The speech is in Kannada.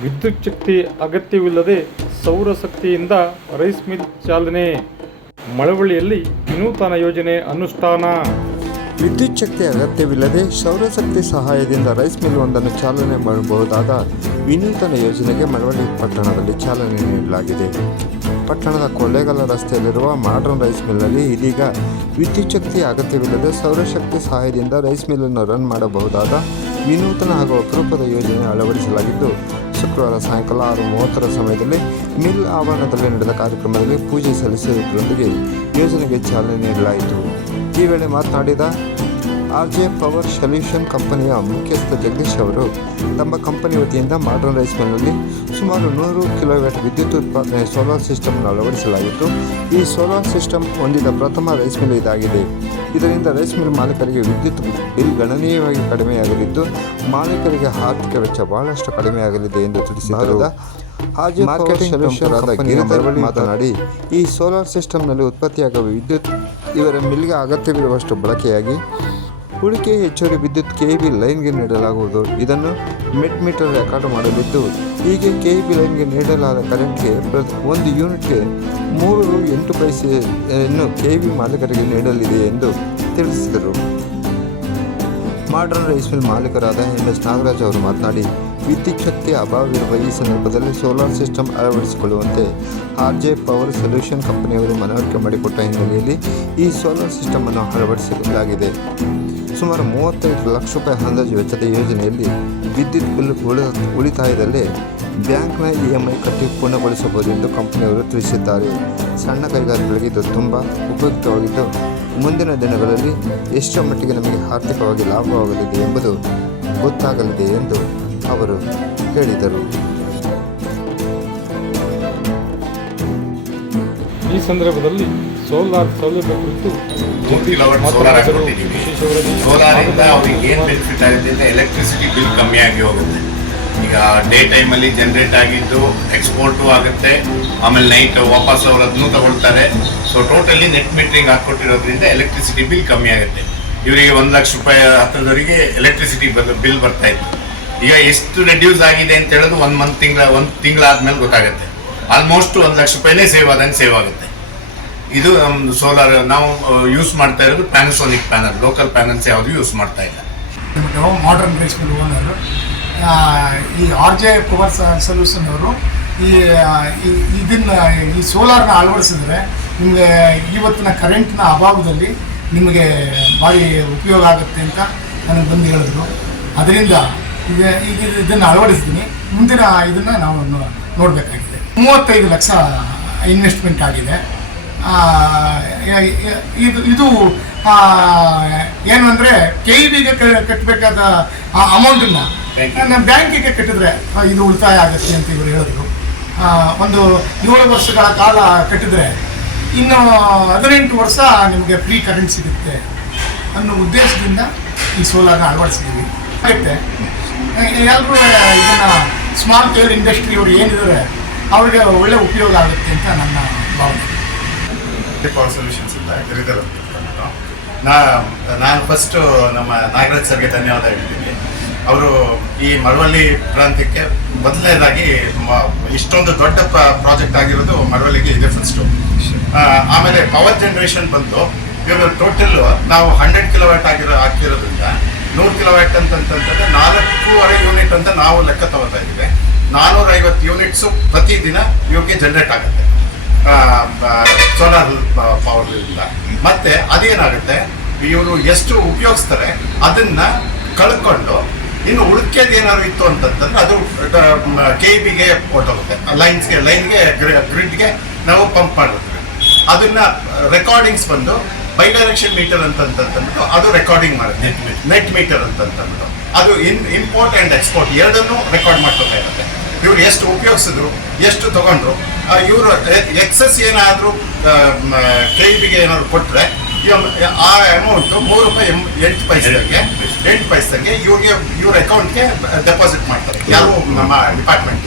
ವಿದ್ಯುತ್ ಶಕ್ತಿ ಅಗತ್ಯವಿಲ್ಲದೆ ಸೌರಶಕ್ತಿಯಿಂದ ರೈಸ್ ಮಿಲ್ ಚಾಲನೆ. ಮಳವಳ್ಳಿಯಲ್ಲಿ ವಿನೂತನ ಯೋಜನೆ ಅನುಷ್ಠಾನ. ವಿದ್ಯುತ್ ಶಕ್ತಿ ಅಗತ್ಯವಿಲ್ಲದೆ ಸೌರಶಕ್ತಿ ಸಹಾಯದಿಂದ ರೈಸ್ ಮಿಲ್ ಒಂದನ್ನು ಚಾಲನೆ ಮಾಡಬಹುದಾದ ವಿನೂತನ ಯೋಜನೆಗೆ ಮಳವಳ್ಳಿ ಪಟ್ಟಣದಲ್ಲಿ ಚಾಲನೆ ನೀಡಲಾಗಿದೆ. ಪಟ್ಟಣದ ಕೊಳ್ಳೇಗಾಲ ರಸ್ತೆಯಲ್ಲಿರುವ ಮಾಡರ್ನ್ ರೈಸ್ ಮಿಲ್ನಲ್ಲಿ ಇದೀಗ ವಿದ್ಯುತ್ ಶಕ್ತಿ ಅಗತ್ಯವಿಲ್ಲದೆ ಸೌರಶಕ್ತಿ ಸಹಾಯದಿಂದ ರೈಸ್ ಮಿಲ್ಲನ್ನು ರನ್ ಮಾಡಬಹುದಾದ ವಿನೂತನ ಹಾಗೂ ಅಪರೂಪದ ಯೋಜನೆ ಅಳವಡಿಸಲಾಗಿದ್ದು, ಶುಕ್ರವಾರ ಸಾಯಂಕಾಲ 6:30 ಸಮಯದಲ್ಲಿ ಮಿಲ್ ಆವರಣದಲ್ಲಿ ನಡೆದ ಕಾರ್ಯಕ್ರಮದಲ್ಲಿ ಪೂಜೆ ಸಲ್ಲಿಸುವುದರೊಂದಿಗೆ ಯೋಜನೆಗೆ ಚಾಲನೆ ನೀಡಲಾಯಿತು. ಈ ವೇಳೆ ಮಾತನಾಡಿದ ಆರ್ಜೆ ಪವರ್ ಸೊಲ್ಯೂಷನ್ ಕಂಪನಿಯ ಮುಖ್ಯಸ್ಥ ಜಗದೀಶ್ ಅವರು, ತಮ್ಮ ಕಂಪನಿ ವತಿಯಿಂದ ಮಾಡರ್ನ್ ರೈಸ್ ಮಿಲ್ನಲ್ಲಿ ಸುಮಾರು 100 ಕಿಲೋವ್ಯಾಟ್ ವಿದ್ಯುತ್ ಉತ್ಪಾದನೆ ಸೋಲಾರ್ ಸಿಸ್ಟಮ್ ಅನ್ನು ಅಳವಡಿಸಲಾಗಿತ್ತು. ಈ ಸೋಲಾರ್ ಸಿಸ್ಟಮ್ ಹೊಂದಿದ ಪ್ರಥಮ ರೈಸ್ ಮಿಲ್ ಇದಾಗಿದೆ. ಇದರಿಂದ ರೈಸ್ ಮಿಲ್ ಮಾಲೀಕರಿಗೆ ವಿದ್ಯುತ್ ಬಿಲ್ ಗಣನೀಯವಾಗಿ ಕಡಿಮೆಯಾಗಲಿದ್ದು, ಮಾಲೀಕರಿಗೆ ಆರ್ಥಿಕ ವೆಚ್ಚ ಬಹಳಷ್ಟು ಕಡಿಮೆಯಾಗಲಿದೆ ಎಂದು ತಿಳಿಸಿದರು. ಆರ್ಜೆ ಪವರ್ ಸೊಲ್ಯೂಷನ್ ಕಂಪನಿಯ ಮಾತನಾಡಿ, ಈ ಸೋಲಾರ್ ಸಿಸ್ಟಮ್ನಲ್ಲಿ ಉತ್ಪತ್ತಿಯಾಗುವ ವಿದ್ಯುತ್ ಇವರ ಮಿಲ್ಗೆ ಅಗತ್ಯವಿರುವಷ್ಟು ಬಳಕೆಯಾಗಿ ಉಳಿಕೆ ಹೆಚ್ಚುವರಿ ವಿದ್ಯುತ್ ಕೆಇಬಿ ಲೈನ್ಗೆ ನೀಡಲಾಗುವುದು. ಇದನ್ನು ಮೆಟ್ ಮೀಟರ್ ರೆಕಾರ್ಡ್ ಮಾಡಲಿದ್ದು, ಹೀಗೆ ಕೆಇಬಿ ಲೈನ್ಗೆ ನೀಡಲಾದ ಕರೆಂಟ್ಗೆ ಒಂದು ಯೂನಿಟ್ಗೆ 3 ರು 8 ಪೈಸೆಯನ್ನು ಕೆಇಬಿ ಮಾಲೀಕರಿಗೆ ನೀಡಲಿದೆ ಎಂದು ತಿಳಿಸಿದರು. ಮಾಡರ್ನ್ ರೈಸ್ ಮಿಲ್ ಮಾಲೀಕರಾದ MS ನಾಗರಾಜ್ ಅವರು ಮಾತನಾಡಿ, ವಿದ್ಯುತ್ ಶಕ್ತಿ ಅಭಾವವಿರುವ ಈ ಸಂದರ್ಭದಲ್ಲಿ ಸೋಲಾರ್ ಸಿಸ್ಟಮ್ ಅಳವಡಿಸಿಕೊಳ್ಳುವಂತೆ ಆರ್ಜೆ ಪವರ್ ಸೊಲ್ಯೂಷನ್ ಕಂಪನಿಯವರು ಮನವರಿಕೆ ಮಾಡಿಕೊಟ್ಟ ಹಿನ್ನೆಲೆಯಲ್ಲಿ ಈ ಸೋಲಾರ್ ಸಿಸ್ಟಮ್ ಅನ್ನು ಅಳವಡಿಸಲಾಗಿದೆ. ಸುಮಾರು 35 ಲಕ್ಷ ರೂಪಾಯಿ ಅಂದಾಜು ವೆಚ್ಚದ ಯೋಜನೆಯಲ್ಲಿ ವಿದ್ಯುತ್ ಬಿಲ್ ಉಳಿತಾಯದಲ್ಲೇ ಬ್ಯಾಂಕ್ನ EMI ಕಟ್ಟಿ ಪೂರ್ಣಗೊಳಿಸಬಹುದು ಎಂದು ಕಂಪನಿಯವರು ತಿಳಿಸಿದ್ದಾರೆ. ಸಣ್ಣ ಕೈಗಾರಿಕೆಗಳಿಗೆ ಇದು ತುಂಬ ಉಪಯುಕ್ತವಾಗಿದ್ದು, ಮುಂದಿನ ದಿನಗಳಲ್ಲಿ ಎಷ್ಟರ ಮಟ್ಟಿಗೆ ನಮಗೆ ಆರ್ಥಿಕವಾಗಿ ಲಾಭವಾಗಲಿದೆ ಎಂಬುದು ಗೊತ್ತಾಗಲಿದೆ ಎಂದು ಅವರು ಹೇಳಿದರು. ಈ ಸಂದರ್ಭದಲ್ಲಿ ಸೋಲಾರ್ ಸೌಲಭ್ಯ ಕುರಿತು ಸೋಲಾರಿಂದ ಅವ್ರಿಗೆ ಏನು ಬೆನಿಫಿಟ್ ಆಗುತ್ತೆ ಅಂದರೆ ಎಲೆಕ್ಟ್ರಿಸಿಟಿ ಬಿಲ್ ಕಮ್ಮಿ ಆಗಿ ಹೋಗುತ್ತೆ. ಈಗ ಡೇ ಟೈಮಲ್ಲಿ ಜನರೇಟ್ ಆಗಿದ್ದು ಎಕ್ಸ್ಪೋರ್ಟು ಆಗುತ್ತೆ, ಆಮೇಲೆ ನೈಟ್ ವಾಪಸ್ ಅವರು ಅದನ್ನು ತಗೊಳ್ತಾರೆ. ಸೊ ಟೋಟಲಿ ನೆಟ್ ಮೀಟರಿಂಗ್ ಹಾಕ್ಕೊಟ್ಟಿರೋದ್ರಿಂದ ಎಲೆಕ್ಟ್ರಿಸಿಟಿ ಬಿಲ್ ಕಮ್ಮಿ ಆಗುತ್ತೆ. ಇವರಿಗೆ 1 ಲಕ್ಷ ರೂಪಾಯಿ ಹತ್ತಿರದವರಿಗೆ ಎಲೆಕ್ಟ್ರಿಸಿಟಿ ಬಿಲ್ ಬರ್ತಾ ಇತ್ತು. ಈಗ ಎಷ್ಟು ರೆಡ್ಯೂಸ್ ಆಗಿದೆ ಅಂತ ಹೇಳೋದು ಒಂದು ತಿಂಗಳಾದ್ಮೇಲೆ ಗೊತ್ತಾಗುತ್ತೆ. ಆಲ್ಮೋಸ್ಟ್ 1 ಲಕ್ಷ ರೂಪಾಯಿನೇ ಸೇವ್ ಆಗುತ್ತೆ. ಇದು ನಮ್ದು ಸೋಲಾರ್ ನಾವು ಯೂಸ್ ಮಾಡ್ತಾ ಇರೋದು ಪ್ಯಾನಾಸೋನಿಕ್ ಪ್ಯಾನಲ್, ಲೋಕಲ್ ಪ್ಯಾನಲ್ಸ್ ಯಾವುದು ಯೂಸ್ ಮಾಡ್ತಾ ಇಲ್ಲ. ಮಾಡರ್ನ್ ರೈಸ್ ಮಿಲ್ ಓನರ್ ಈ ಆರ್ಜೆ ಪವರ್ ಸೊಲ್ಯೂಷನ್ ಅವರು ಈ ಸೋಲಾರ್ನ ಅಳವಡಿಸಿದ್ರೆ ನಿಮಗೆ ಇವತ್ತಿನ ಕರೆಂಟ್ನ ಅಭಾವದಲ್ಲಿ ನಿಮಗೆ ಭಾರಿ ಉಪಯೋಗ ಆಗುತ್ತೆ ಅಂತ ನನಗೆ ಬಂದು ಹೇಳಿದ್ರು. ಅದರಿಂದ ಇದನ್ನು ಅಳವಡಿಸಿದ್ದೀನಿ. ಮುಂದಿನ ಇದನ್ನು ನಾವು ನೋಡಬೇಕಾಗಿದೆ. 35 ಲಕ್ಷ ಇನ್ವೆಸ್ಟ್ಮೆಂಟ್ ಆಗಿದೆ. ಇದು ಏನು ಅಂದರೆ KEBಗೆ ಕಟ್ಟಬೇಕಾದ ಅಮೌಂಟನ್ನು ನಮ್ಮ ಬ್ಯಾಂಕಿಗೆ ಕಟ್ಟಿದ್ರೆ ಇದು ಉಳಿತಾಯ ಆಗುತ್ತೆ ಅಂತ ಇವರು ಹೇಳಿದ್ರು. ಒಂದು 7 ವರ್ಷಗಳ ಕಾಲ ಕಟ್ಟಿದ್ರೆ ಇನ್ನು 18 ವರ್ಷ ನಿಮಗೆ ಫ್ರೀ ಕರೆಂಟ್ ಸಿಗುತ್ತೆ ಅನ್ನೋ ಉದ್ದೇಶದಿಂದ ಈ ಸೋಲಾರ್ನ ಅಳವಡಿಸಿದ್ದೀವಿ. ಆಗುತ್ತೆ ಎಲ್ಲರೂ ಇದನ್ನು ಸ್ಮಾಲ್ ಸ್ಕೇಲ್ ಇಂಡಸ್ಟ್ರಿ ಅವರು ಏನಿದ್ದಾರೆ ಅವರಿಗೆ ಒಳ್ಳೆ ಉಪಯೋಗ ಆಗುತ್ತೆ ಅಂತ ನನ್ನ ಭಾವನೆ. ಪವರ್ ಸೊಲ್ಯೂಷನ್ಸ್ ಅಂತ ಗಿರಿಧರ್ ನಾನು ಫಸ್ಟು ನಮ್ಮ ನಾಗರಾಜ್ ಸರ್ಗೆ ಧನ್ಯವಾದ ಹೇಳ್ತೀನಿ. ಅವರು ಈ ಮಳವಳ್ಳಿ ಪ್ರಾಂತ್ಯಕ್ಕೆ ಮೊದಲನೇದಾಗಿ ಇಷ್ಟೊಂದು ದೊಡ್ಡ ಪ್ರಾಜೆಕ್ಟ್ ಆಗಿರೋದು ಮಳವಳ್ಳಿಗೆ ಇದೆ ಫಸ್ಟು. ಆಮೇಲೆ ಪವರ್ ಜನರೇಷನ್ ಬಂತು. ಇವರು ಟೋಟಲ್ ನಾವು 100 ಕಿಲೋವ್ಯಾಟ್ ಆಗ್ತಿರೋದ್ರಿಂದ 100 ಕಿಲೋವ್ಯಾಟ್ ಅಂತಂತಂದ್ರೆ 4.5 ಯೂನಿಟ್ ಅಂತ ನಾವು ಲೆಕ್ಕ ತಗೋತಾ ಇದ್ದೀವಿ. 450 ಯೂನಿಟ್ಸು ಪ್ರತಿದಿನ ಇವ್ರಿಗೆ ಜನರೇಟ್ ಆಗುತ್ತೆ ಸೋಲಾರ್ ಪವರ್ದಿಂದ. ಮತ್ತೆ ಅದೇನಾಗುತ್ತೆ, ಇವರು ಎಷ್ಟು ಉಪಯೋಗಿಸ್ತಾರೆ ಅದನ್ನ ಕಳ್ಕೊಂಡು ಇನ್ನು ಉಳಿಕೆದು ಏನಾದ್ರು ಇತ್ತು ಅಂತಂತಂದ್ರೆ ಅದು KEBಗೆ ಹೊರಟೋಗುತ್ತೆ, ಲೈನ್ಗೆ ಗ್ರಿಡ್ಗೆ ನಾವು ಪಂಪ್ ಮಾಡಿರ್ತೀವಿ. ಅದನ್ನ ರೆಕಾರ್ಡಿಂಗ್ಸ್ ಬಂದು ಬೈಡೈರೆಕ್ಷನ್ ಮೀಟರ್ ಅಂತಂದ್ಬಿಟ್ಟು ಅದು ರೆಕಾರ್ಡಿಂಗ್ ಮಾಡುತ್ತೆ. ನೆಟ್ ಮೀಟರ್ ಅಂತಂದ್ಬಿಟ್ಟು ಅದು ಇಂಪೋರ್ಟ್ ಆ್ಯಂಡ್ ಎಕ್ಸ್ಪೋರ್ಟ್ ಎರಡನ್ನೂ ರೆಕಾರ್ಡ್ ಮಾಡ್ಕೊತಾ ಇರುತ್ತೆ. ಇವ್ರು ಎಷ್ಟು ಉಪಯೋಗಿಸಿದ್ರು, ಎಷ್ಟು ತಗೊಂಡ್ರು, ಇವರು ಎಕ್ಸಸ್ ಏನಾದರೂ KEBಗೆ ಏನಾದ್ರು ಕೊಟ್ಟರೆ ಆ ಅಮೌಂಟು 3 ರೂಪಾಯಿ 8 ಪೈಸೆಗೆ ಇವ್ರ ಅಕೌಂಟ್ಗೆ ಡೆಪಾಸಿಟ್ ಮಾಡ್ತಾರೆ. ಯಾರು ನಮ್ಮ ಡಿಪಾರ್ಟ್ಮೆಂಟ್